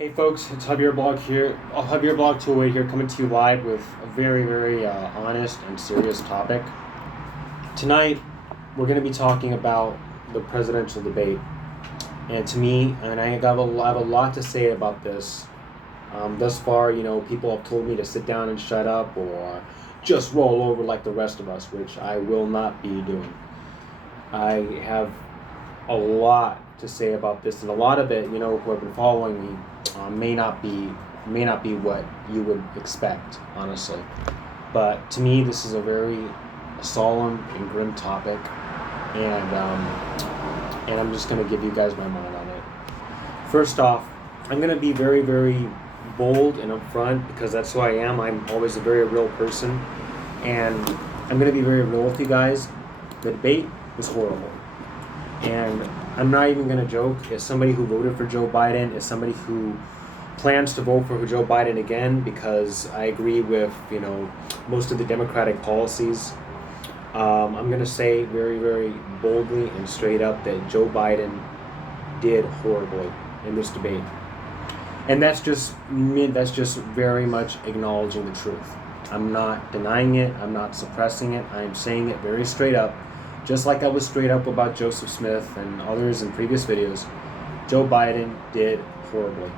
Hey folks, it's Javier Blog here. Javier Blog 208 here, coming to you live with a very, very honest and serious topic. Tonight, we're going to be talking about the presidential debate. And to me, and I have a lot to say about this. Thus far, people have told me to sit down and shut up or just roll over like the rest of us, which I will not be doing. I have a lot to say about this, and a lot of it, who have been following me, may not be what you would expect, honestly. But to me, this is a very solemn and grim topic, and I'm just going to give you guys my mind on it. First off, I'm going to be very, very bold and upfront because that's who I am. I'm always a very real person, and I'm going to be very real with you guys. The debate was horrible, and I'm not even going to joke. As somebody who voted for Joe Biden, as somebody who plans to vote for Joe Biden again because I agree with, most of the Democratic policies, I'm going to say very, very boldly and straight up that Joe Biden did horribly in this debate. And that's just very much acknowledging the truth. I'm not denying it. I'm not suppressing it. I'm saying it very straight up. Just like I was straight up about Joseph Smith and others in previous videos, Joe Biden did horribly.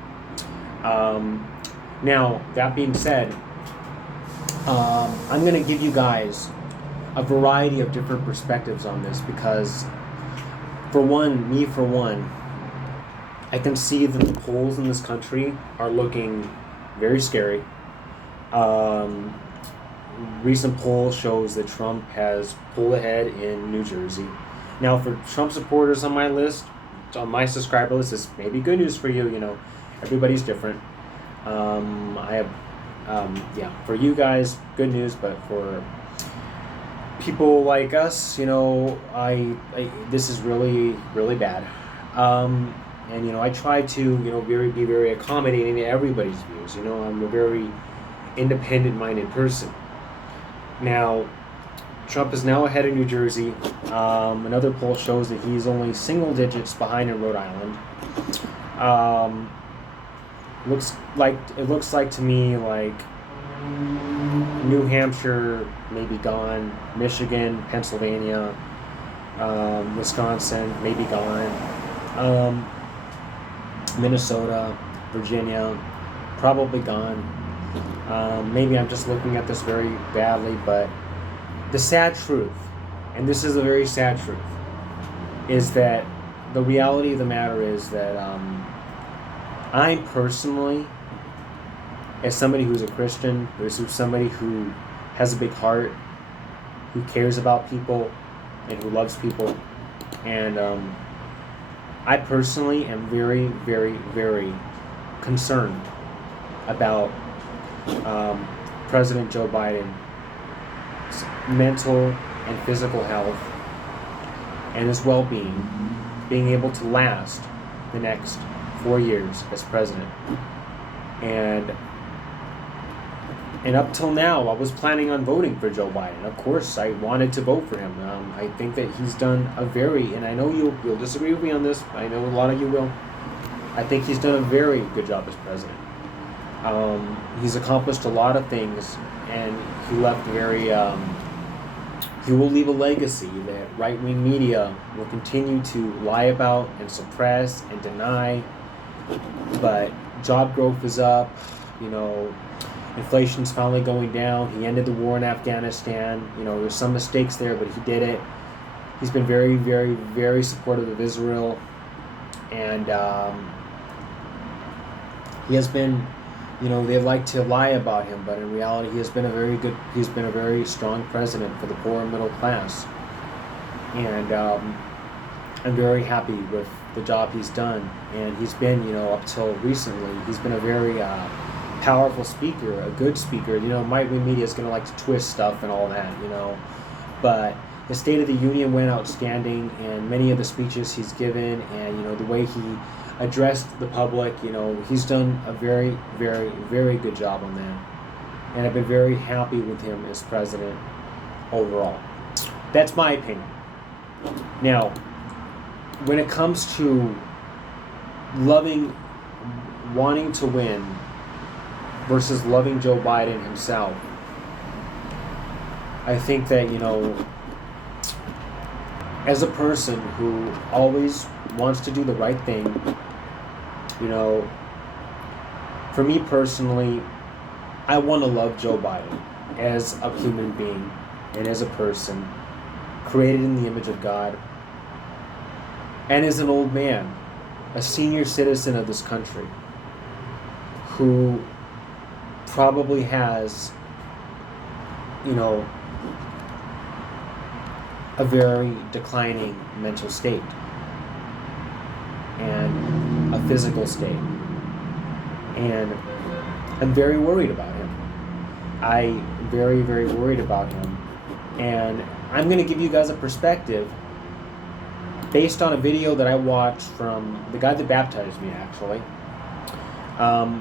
Now, that being said, I'm going to give you guys a variety of different perspectives on this because, for one, I can see that the polls in this country are looking very scary. Recent poll shows that Trump has pulled ahead in New Jersey. Now, for Trump supporters on my list, on my subscriber list, this may be good news for you. Everybody's different. For you guys, good news, but for people like us, this is really, really bad. And I try to, be very accommodating to everybody's views. I'm a very independent-minded person. Now, Trump is now ahead in New Jersey. Another poll shows that he's only single digits behind in Rhode Island. It looks like to me like New Hampshire may be gone, Michigan, Pennsylvania, Wisconsin may be gone, Minnesota, Virginia, probably gone. Maybe I'm just looking at this very badly, but the sad truth, and this is a very sad truth, is that the reality of the matter is that I personally, as somebody who's a Christian, as somebody who has a big heart, who cares about people, and who loves people, and I personally am very, very, very concerned about President Joe Biden's mental and physical health and his well-being, being able to last the next 4 years as president. And up till now, I was planning on voting for Joe Biden. Of course, I wanted to vote for him. I think that he's done and I know you'll disagree with me on this. I know a lot of you will. I think he's done a very good job as president. He's accomplished a lot of things, and he left he will leave a legacy that right-wing media will continue to lie about and suppress and deny. But job growth is up, inflation's finally going down. He ended the war in Afghanistan. There's some mistakes there, but he did it. He's been very, very, very supportive of Israel, and he has been, they like to lie about him, but in reality, he's been a very strong president for the poor and middle class. And I'm very happy with the job he's done. And he's been, up till recently, he's been a very powerful speaker, a good speaker. Right-wing media is going to like to twist stuff and all that, But the State of the Union went outstanding, and many of the speeches he's given, and, the way he addressed the public, he's done a very, very, very good job on that. And I've been very happy with him as president overall. That's my opinion. Now, when it comes to loving wanting to win versus loving Joe Biden himself, I think that, as a person who always wants to do the right thing, for me personally, I want to love Joe Biden as a human being and as a person created in the image of God, and as an old man, a senior citizen of this country who probably has, a very declining mental state and a physical state. And I'm very worried about him. I'm very, very worried about him. And I'm going to give you guys a perspective based on a video that I watched from the guy that baptized me, actually.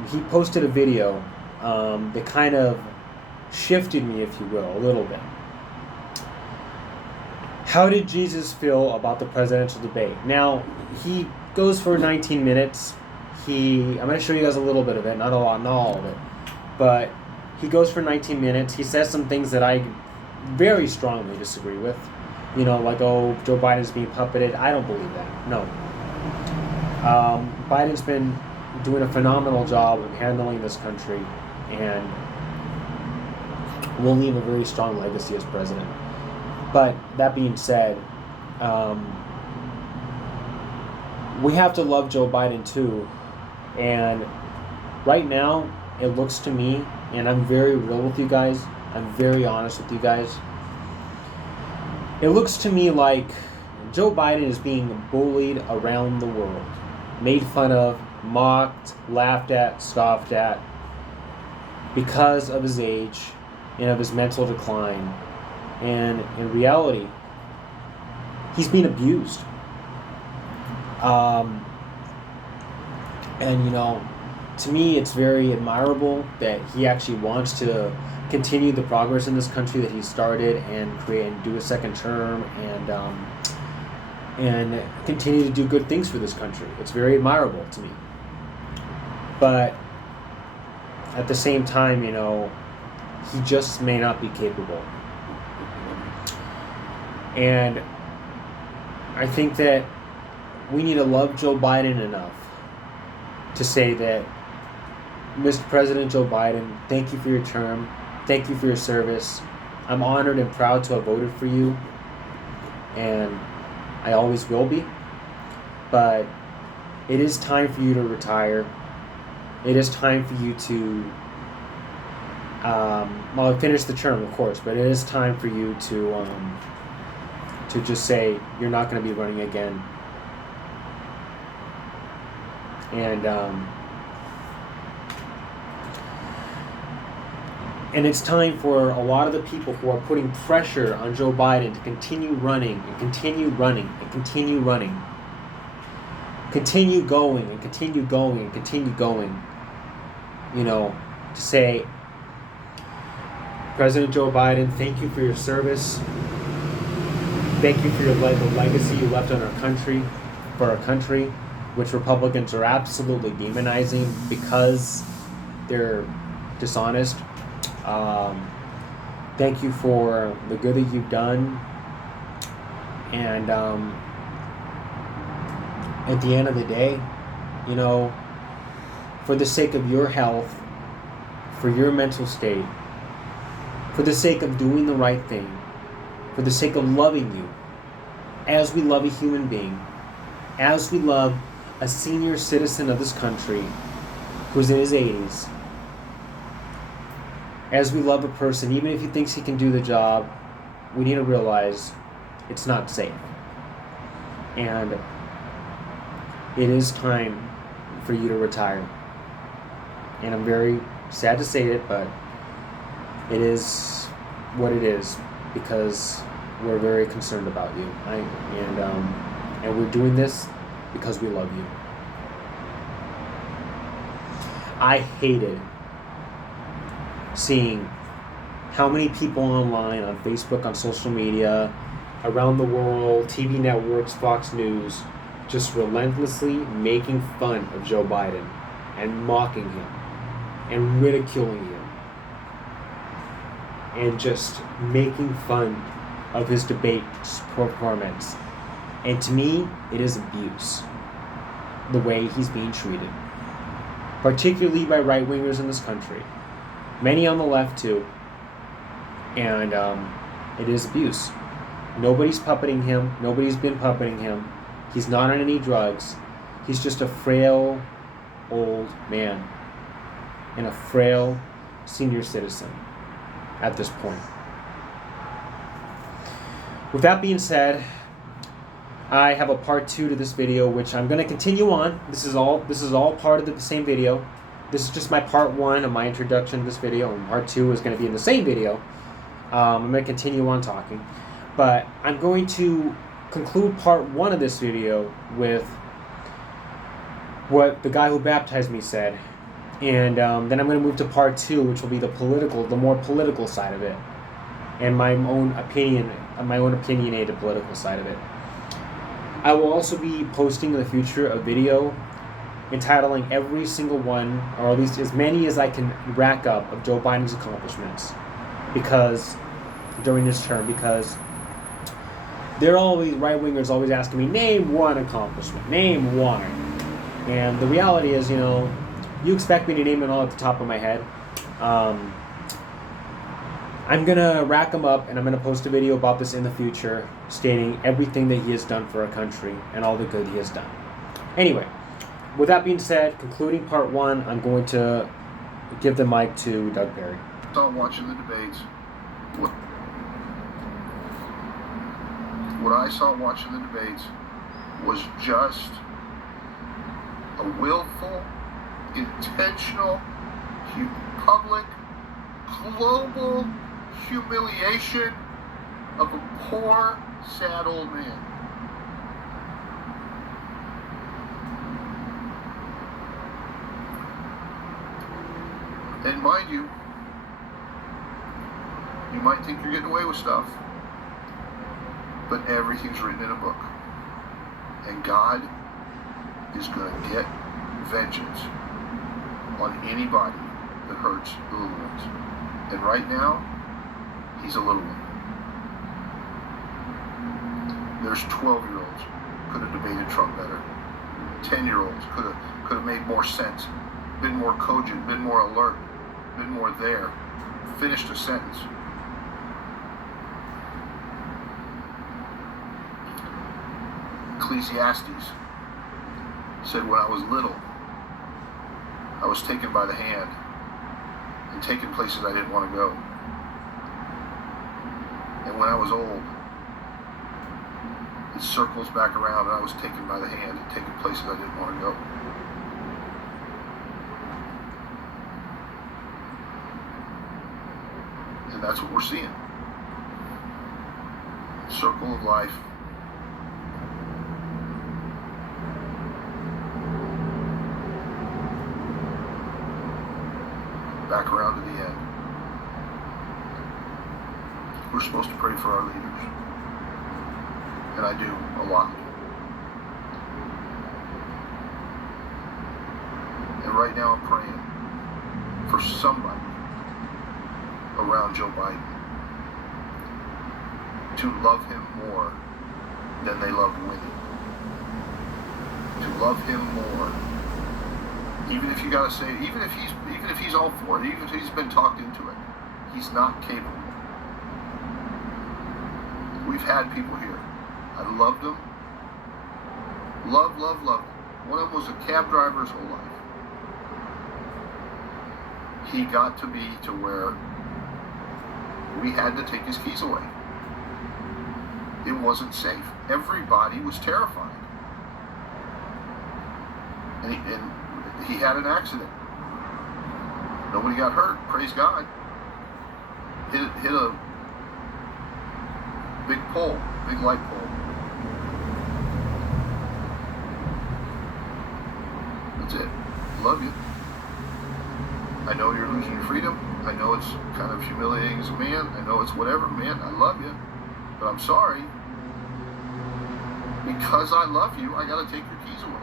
He posted a video that kind of shifted me, if you will, a little bit. How did Jesus feel about the presidential debate? Now, he goes for 19 minutes. I'm going to show you guys a little bit of it, not all of it. But he goes for 19 minutes. He says some things that I very strongly disagree with. Like, Joe Biden's being puppeted. I don't believe that. No. Biden's been doing a phenomenal job of handling this country and will leave a very strong legacy as president. But that being said, we have to love Joe Biden too. And right now, it looks to me, and I'm very real with you guys, I'm very honest with you guys, it looks to me like Joe Biden is being bullied around the world, made fun of, mocked, laughed at, scoffed at, because of his age and of his mental decline. And in reality, he's being abused. To me, it's very admirable that he actually wants to continue the progress in this country that he started and create and do a second term and continue to do good things for this country. It's very admirable to me. But at the same time, he just may not be capable. And I think that we need to love Joe Biden enough to say that, Mr. President Joe Biden, thank you for your term. Thank you for your service. I'm honored and proud to have voted for you. And I always will be. But it is time for you to retire. It is time for you to finish the term, of course, but it is time for you to just say you're not going to be running again. And it's time for a lot of the people who are putting pressure on Joe Biden to continue running and continue running and continue running. Continue going and continue going and continue going. To say, President Joe Biden, thank you for your service. Thank you for the legacy you left on our country, for our country, which Republicans are absolutely demonizing because they're dishonest. Thank you for the good that you've done. And at the end of the day, for the sake of your health, for your mental state, for the sake of doing the right thing, for the sake of loving you, as we love a human being, as we love a senior citizen of this country who's in his 80s, as we love a person, even if he thinks he can do the job, we need to realize it's not safe. And it is time for you to retire. And I'm very sad to say it, but it is what it is because we're very concerned about you. And we're doing this because we love you. I hated seeing how many people online, on Facebook, on social media, around the world, TV networks, Fox News, just relentlessly making fun of Joe Biden and mocking him and ridiculing him and just making fun of his debate performance. And to me, it is abuse, the way he's being treated, particularly by right-wingers in this country. Many on the left, too. And it is abuse. Nobody's puppeting him. Nobody's been puppeting him. He's not on any drugs. He's just a frail, old man and a frail senior citizen at this point. With that being said, I have a part 2 to this video, which I'm going to continue on. This is all part of the same video. This is just my part 1 of my introduction to this video, and part 2 is going to be in the same video. I'm going to continue on talking. But I'm going to conclude part 1 of this video with what the guy who baptized me said. And then I'm going to move to part 2, which will be the more political side of it. And my own opinionated political side of it. I will also be posting in the future a video entitling every single one, or at least as many as I can rack up, of Joe Biden's accomplishments during this term, because they're always, right-wingers always asking me, name one accomplishment, name one. And the reality is, you expect me to name it all at the top of my head. I'm going to rack them up, and I'm going to post a video about this in the future, stating everything that he has done for our country and all the good he has done. Anyway, with that being said, concluding part 1, I'm going to give the mic to Doug Perry. Start watching the debates. What I saw watching the debates was just a willful, intentional, public, global humiliation of a poor, sad old man. And mind you, you might think you're getting away with stuff, but everything's written in a book. And God is going to get vengeance on anybody that hurts the little ones. And right now, he's a little one. There's 12-year-olds could have debated Trump better. 10-year-olds could have made more sense, been more cogent, been more alert, been more there, finished a sentence. Ecclesiastes said, when I was little, I was taken by the hand and taken places I didn't want to go. And when I was old, it circles back around and I was taken by the hand and taken places I didn't want to go. And that's what we're seeing. Circle of life. Back around to the end. We're supposed to pray for our leaders. And I do a lot. And right now I'm praying for somebody around Joe Biden to love him more than they love winning. To love him more. Even if you gotta say, even if he's all for it, even if he's been talked into it, he's not capable. We've had people here. I loved them. Loved them. One of them was a cab driver his whole life. He got to be to where we had to take his keys away. It wasn't safe. Everybody was terrified. And he had an accident. Nobody got hurt, praise God. Hit a big pole, big light pole. That's it. Love you. I know you're losing your freedom. I know it's kind of humiliating as a man. I know it's whatever, man. I love you. But I'm sorry. Because I love you, I gotta take your keys away.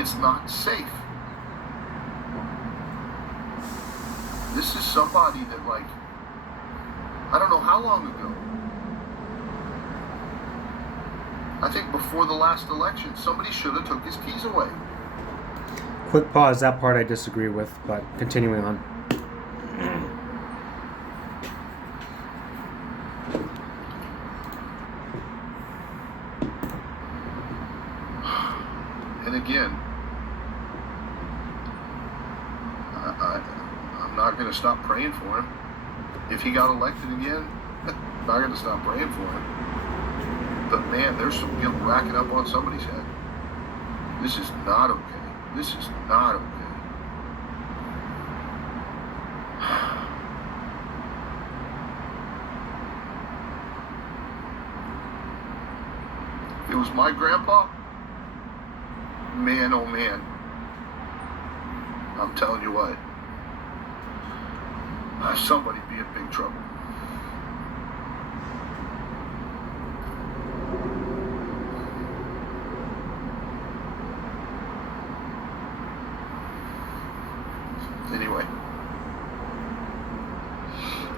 It's not safe. This is somebody that, like, I don't know how long ago. I think before the last election, somebody should have took his keys away. Quick pause. That part I disagree with, but continuing on. And again, I'm not going to stop praying for him. If he got elected again, I'm not going to stop praying for him. But man, there's some guilt racking up on somebody's head. This is not okay. This is not okay. If it was my grandpa, man, oh man, I'm telling you what, somebody'd be in big trouble. Anyway,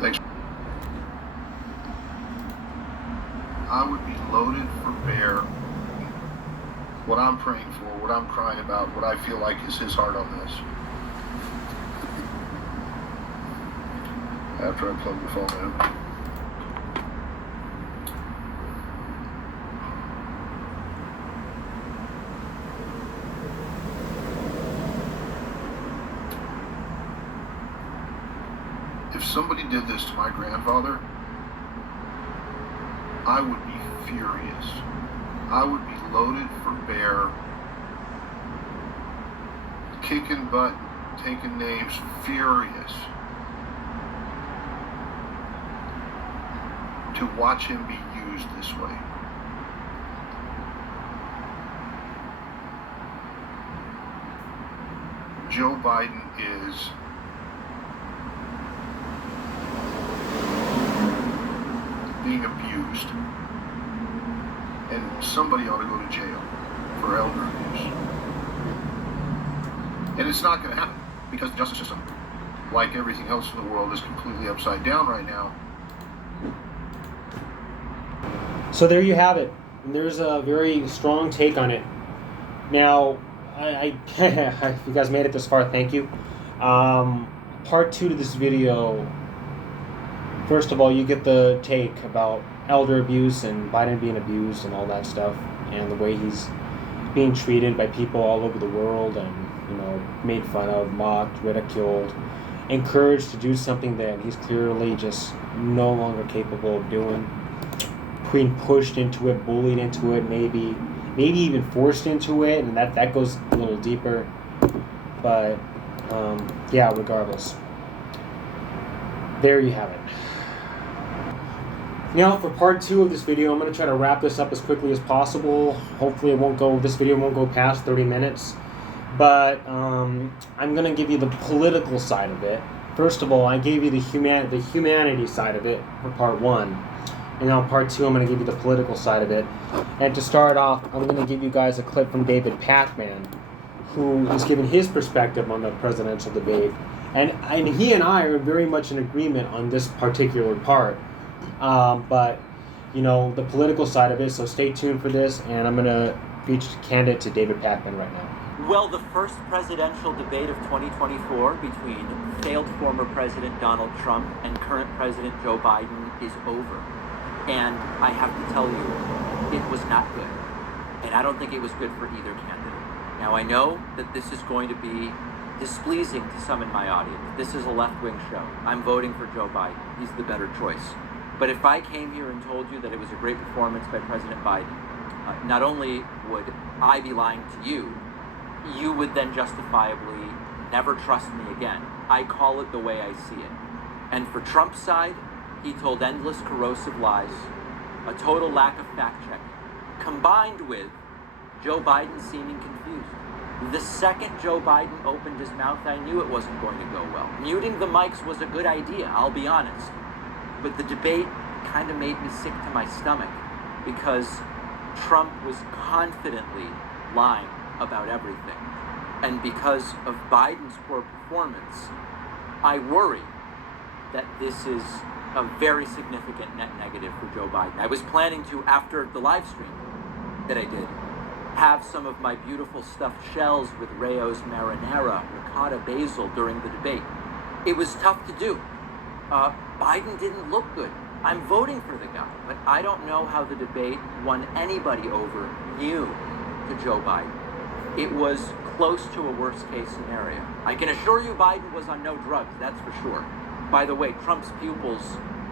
thanks. I would be loaded for bear. What I'm praying for, what I'm crying about, what I feel like is his heart on this. After I plug the phone in. If somebody did this to my grandfather, I would be furious. I would be loaded for bear, kicking butt, taking names, furious to watch him be used this way. Joe Biden is being abused, and somebody ought to go to jail for elder abuse. And it's not going to happen because the justice system, like everything else in the world, is completely upside down right now. So there you have it. And there's a very strong take on it. Now, if you guys made it this far, thank you. Part 2 to this video. First of all, you get the take about elder abuse and Biden being abused and all that stuff, and the way he's being treated by people all over the world, and made fun of, mocked, ridiculed, encouraged to do something that he's clearly just no longer capable of doing. Being pushed into it, bullied into it, maybe even forced into it, and that goes a little deeper. But yeah, regardless, there you have it. Now, for part 2 of this video, I'm going to try to wrap this up as quickly as possible. Hopefully this video won't go past 30 minutes. But I'm going to give you the political side of it. First of all, I gave you the humanity side of it for part 1. And now part 2, I'm going to give you the political side of it. And to start off, I'm going to give you guys a clip from David Pakman, who is giving his perspective on the presidential debate. And he and I are very much in agreement on this particular part. But, the political side of it, so stay tuned for this, and I'm going to feature candidate to David Pakman right now. Well, the first presidential debate of 2024 between failed former President Donald Trump and current President Joe Biden is over. And I have to tell you, it was not good. And I don't think it was good for either candidate. Now, I know that this is going to be displeasing to some in my audience. This is a left-wing show. I'm voting for Joe Biden. He's the better choice. But if I came here and told you that it was a great performance by President Biden, not only would I be lying to you, you would then justifiably never trust me again. I call it the way I see it. And for Trump's side, he told endless corrosive lies, a total lack of fact-checking, combined with Joe Biden seeming confused. The second Joe Biden opened his mouth, I knew it wasn't going to go well. Muting the mics was a good idea, I'll be honest. But the debate kind of made me sick to my stomach because Trump was confidently lying about everything. And because of Biden's poor performance, I worry that this is a very significant net negative for Joe Biden. I was planning to, after the live stream that I did, have some of my beautiful stuffed shells with Rayo's marinara, ricotta basil during the debate. It was tough to do. Biden didn't look good. I'm voting for the guy, but I don't know how the debate won anybody over new to Joe Biden. It was close to a worst case scenario. I can assure you Biden was on no drugs, that's for sure. By the way, Trump's pupils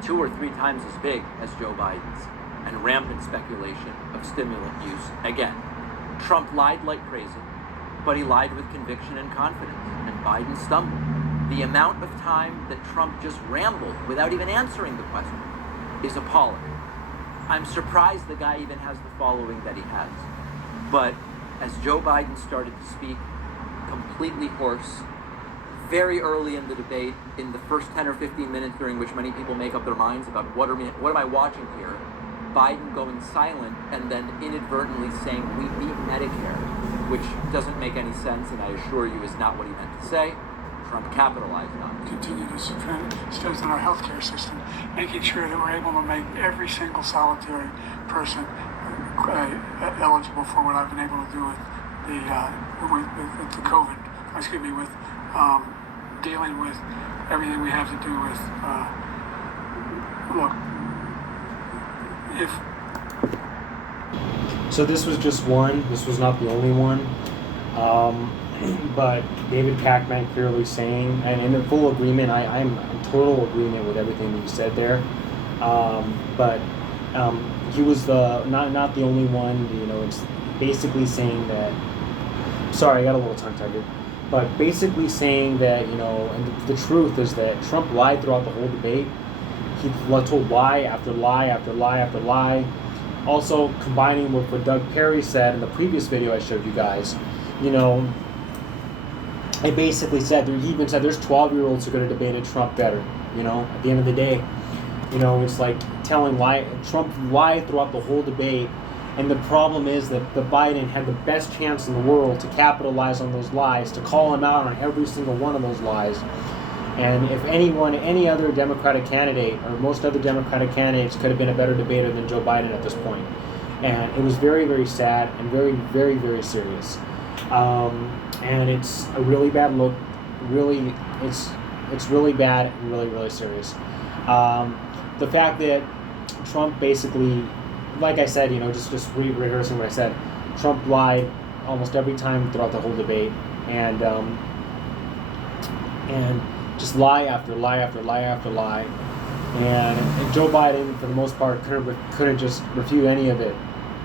2 or 3 times as big as Joe Biden's, and rampant speculation of stimulant use. Again, Trump lied like crazy, but he lied with conviction and confidence, and Biden stumbled. The amount of time that Trump just rambled without even answering the question is appalling. I'm surprised the guy even has the following that he has. But as Joe Biden started to speak completely hoarse, very early in the debate, in the first 10 or 15 minutes during which many people make up their minds about what am I watching here, Biden going silent and then inadvertently saying, "We beat Medicare," which doesn't make any sense, and I assure you is not what he meant to say. Trump capitalized on it. Continue to strengthen our healthcare system, making sure that we're able to make every single solitary person eligible for what I've been able to do with the COVID. With dealing with everything we have to do with. Look, if. So this was just one. This was not the only one. But David Pakman clearly saying, and in full agreement, I'm in total agreement with everything that you said there. But he was not the only one. You know, it's basically saying that. Sorry, I got a little tongue-tied. But basically saying that, you know, and the truth is that Trump lied throughout the whole debate. He told lie after lie after lie after lie. Also, combining with what Doug Perry said in the previous video I showed you guys, you know, he basically said, he even said there's 12-year-olds who could have debated Trump better, you know, at the end of the day. You know, it's like Trump lied throughout the whole debate. And the problem is that the Biden had the best chance in the world to capitalize on those lies, to call him out on every single one of those lies. And if any other Democratic candidate, or most other Democratic candidates, could have been a better debater than Joe Biden at this point. And it was very, very sad and very, very, very serious. And it's a really bad look. Really, it's really bad and really, really serious. The fact that Trump basically, like I said, you know, just rehearsing what I said, Trump lied almost every time throughout the whole debate, and just lie after lie after lie after lie, and Joe Biden, for the most part, couldn't just refute any of it,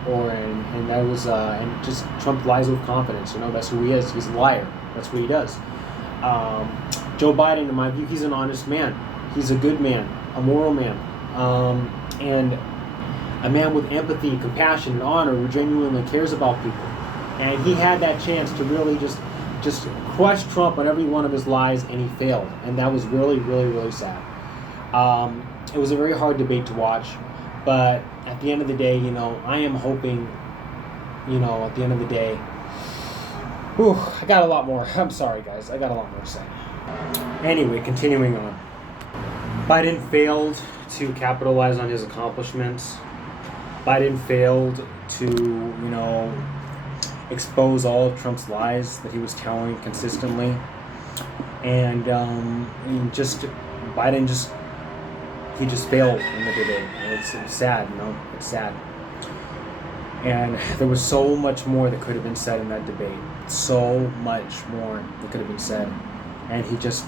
and that was and just Trump lies with confidence. You know, that's who he is. He's a liar. That's what he does. Joe Biden, in my view, he's an honest man. He's a good man, a moral man, and a man with empathy, compassion, and honor, who genuinely cares about people. And he had that chance to really just crush Trump on every one of his lies, and he failed. And that was really, really, really sad. It was a very hard debate to watch, but at the end of the day, you know, I am hoping, you know, at the end of the day, I got a lot more. I'm sorry, guys. I got a lot more to say. Anyway, continuing on. Biden failed to capitalize on his accomplishments. Biden failed to, you know, expose all of Trump's lies that he was telling consistently. And Biden just failed in the debate. And it's sad, you know, it's sad. And there was so much more that could have been said in that debate. So much more that could have been said. And he just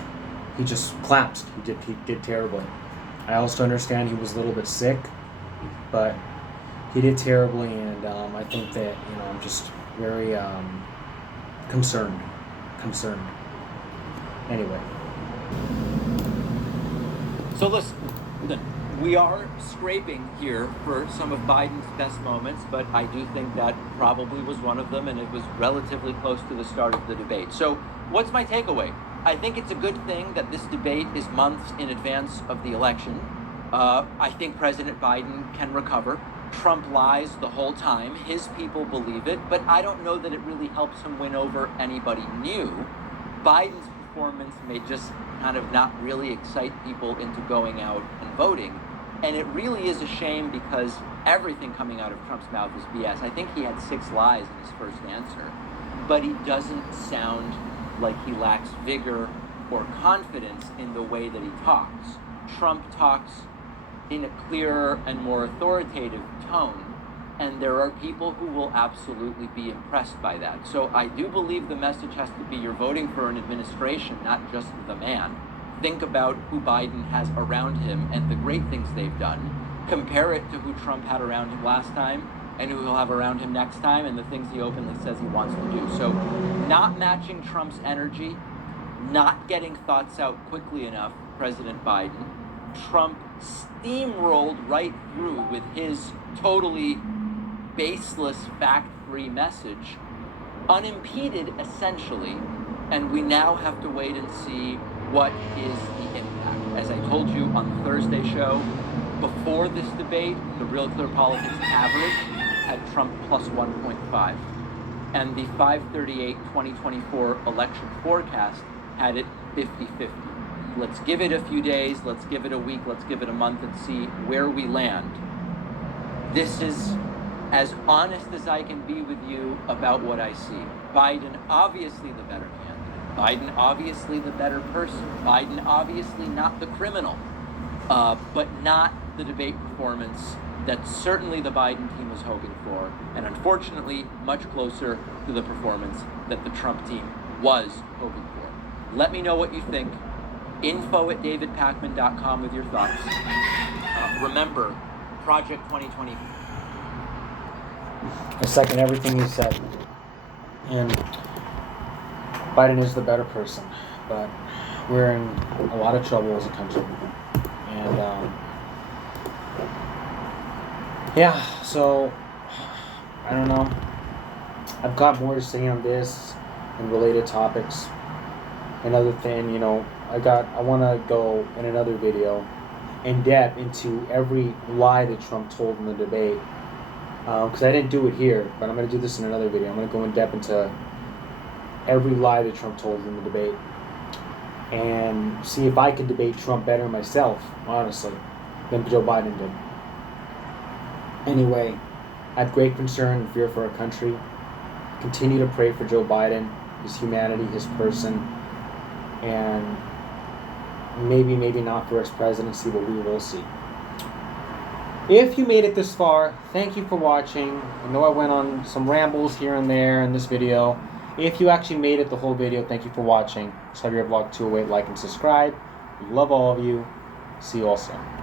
collapsed. He did terribly. I also understand he was a little bit sick, but he did terribly, and I think that, you know, I'm just very concerned. Anyway. So listen, we are scraping here for some of Biden's best moments, but I do think that probably was one of them, and it was relatively close to the start of the debate. So what's my takeaway? I think it's a good thing that this debate is months in advance of the election. I think President Biden can recover. Trump lies the whole time. His people believe it, but I don't know that it really helps him win over anybody new. Biden's performance may just kind of not really excite people into going out and voting. And it really is a shame because everything coming out of Trump's mouth is BS. I think he had 6 lies in his first answer, but he doesn't sound like he lacks vigor or confidence in the way that he talks. Trump talks in a clearer and more authoritative tone, and there are people who will absolutely be impressed by that. So I do believe the message has to be you're voting for an administration, not just the man. Think about who Biden has around him and the great things they've done. Compare it to who Trump had around him last time and who he'll have around him next time and the things he openly says he wants to do. So not matching Trump's energy, not getting thoughts out quickly enough, President Biden. Trump steamrolled right through with his totally baseless, fact-free message, unimpeded essentially, and we now have to wait and see what is the impact. As I told you on the Thursday show, before this debate, the Real Clear Politics average had Trump plus 1.5, and the 5/38/2024 election forecast had it 50-50. Let's give it a few days, let's give it a week, let's give it a month and see where we land. This is as honest as I can be with you about what I see. Biden, obviously the better candidate. Biden, obviously the better person. Biden, obviously not the criminal, but not the debate performance that certainly the Biden team was hoping for, and unfortunately much closer to the performance that the Trump team was hoping for. Let me know what you think. info@davidpakman.com with your thoughts. Remember, Project 2020. I second everything he said. And Biden is the better person, but we're in a lot of trouble as a country. And yeah, so I don't know. I've got more to say on this and related topics. Another thing, I want to go in another video in depth into every lie that Trump told in the debate. Because I didn't do it here, but I'm going to do this in another video. I'm going to go in depth into every lie that Trump told in the debate and see if I can debate Trump better myself, honestly, than Joe Biden did. Anyway, I have great concern and fear for our country. Continue to pray for Joe Biden, his humanity, his person, and maybe not for his presidency, but we will see. If you made it this far, thank you for watching. I know I went on some rambles here and there in this video. If you actually made it the whole video, thank you for watching. Xavier Vlog 208, like and subscribe. We love all of you. See you all soon.